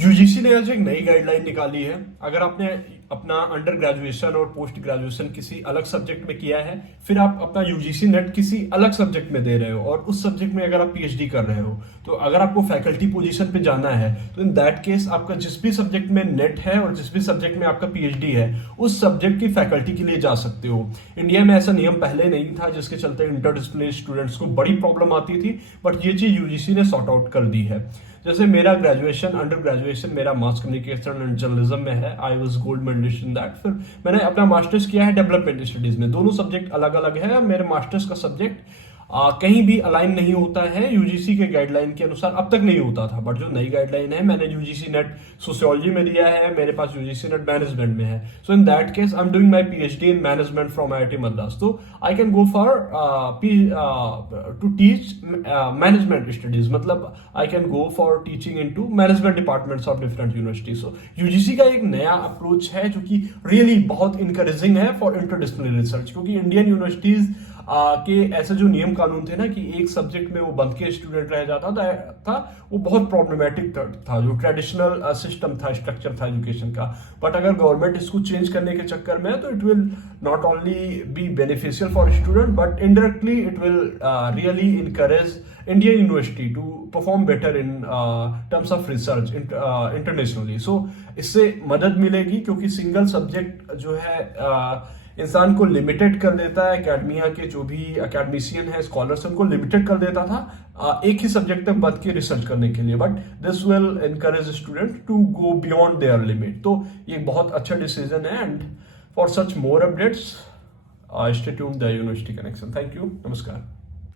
UGC ने आज एक नई गाइडलाइन निकाली है। अगर आपने अपना अंडर ग्रेजुएशन और पोस्ट ग्रेजुएशन किसी अलग सब्जेक्ट में किया है, फिर आप अपना यूजीसी नेट किसी अलग सब्जेक्ट में दे रहे हो और उस सब्जेक्ट में अगर आप पीएचडी कर रहे हो, तो अगर आपको फैकल्टी पोजीशन पे जाना है तो इन दैट केस आपका जिस भी सब्जेक्ट में नेट है और जिस भी सब्जेक्ट में आपका पीएचडी है, उस सब्जेक्ट की फैकल्टी के लिए जा सकते हो। इंडिया में ऐसा नियम पहले नहीं था, जिसके चलते इंटरडिसिप्लिनरी स्टूडेंट्स को बड़ी प्रॉब्लम आती थी, बट ये चीज यूजीसी ने सॉर्ट आउट कर दी है। जैसे मेरा ग्रेजुएशन, अंडर ग्रेजुएशन मेरा मास कम्युनिकेशन एंड जर्नलिज्म में है, I was gold medalist in that. फिर मैंने अपना मास्टर्स किया है डेवलपमेंट स्टडीज में। दोनों सब्जेक्ट अलग अलग है। मेरे मास्टर्स का सब्जेक्ट कहीं भी अलाइन नहीं होता है यूजीसी के गाइडलाइन के अनुसार, अब तक नहीं होता था, बट जो नई गाइडलाइन है, मैंने यूजीसी नेट सोशियोलॉजी में दिया है, मेरे पास यूजीसी नेट मैनेजमेंट में है। So in that case I am doing my PhD in management from IIT Madras, तो I can go for to teach management studies, मतलब I can go for teaching into management departments of different university. So UGC का एक नया approach है जो कि really बहुत encouraging है फॉर इंटरडिसिप्लिनरी रिसर्च, क्योंकि इंडियन यूनिवर्सिटीज के ऐसे जो नियम कानून थे ना कि एक सब्जेक्ट में वो बंद के स्टूडेंट रह जाता था, वो बहुत प्रॉब्लमेटिक था। जो ट्रेडिशनल सिस्टम था, स्ट्रक्चर था एजुकेशन का। बट अगर गवर्नमेंट इसको चेंज करने के चक्कर में है, तो it will not only be beneficial for student, but indirectly it will really encourage Indian university to perform better in terms of research internationally. So इससे मदद मिलेगी, क्योंकि सिंगल सब्जेक्ट जो है इंसान को लिमिटेड कर देता है। एकेडमिया के जो भी एकेडमिशियन है, स्कॉलर्स, उनको लिमिटेड कर देता था एक ही सब्जेक्ट तक बच के रिसर्च करने के लिए, but this will encourage student to go beyond their limit. तो ये बहुत अच्छा डिसीजन है। And for such more updates stay tuned the university connection. Thank you, नमस्कार।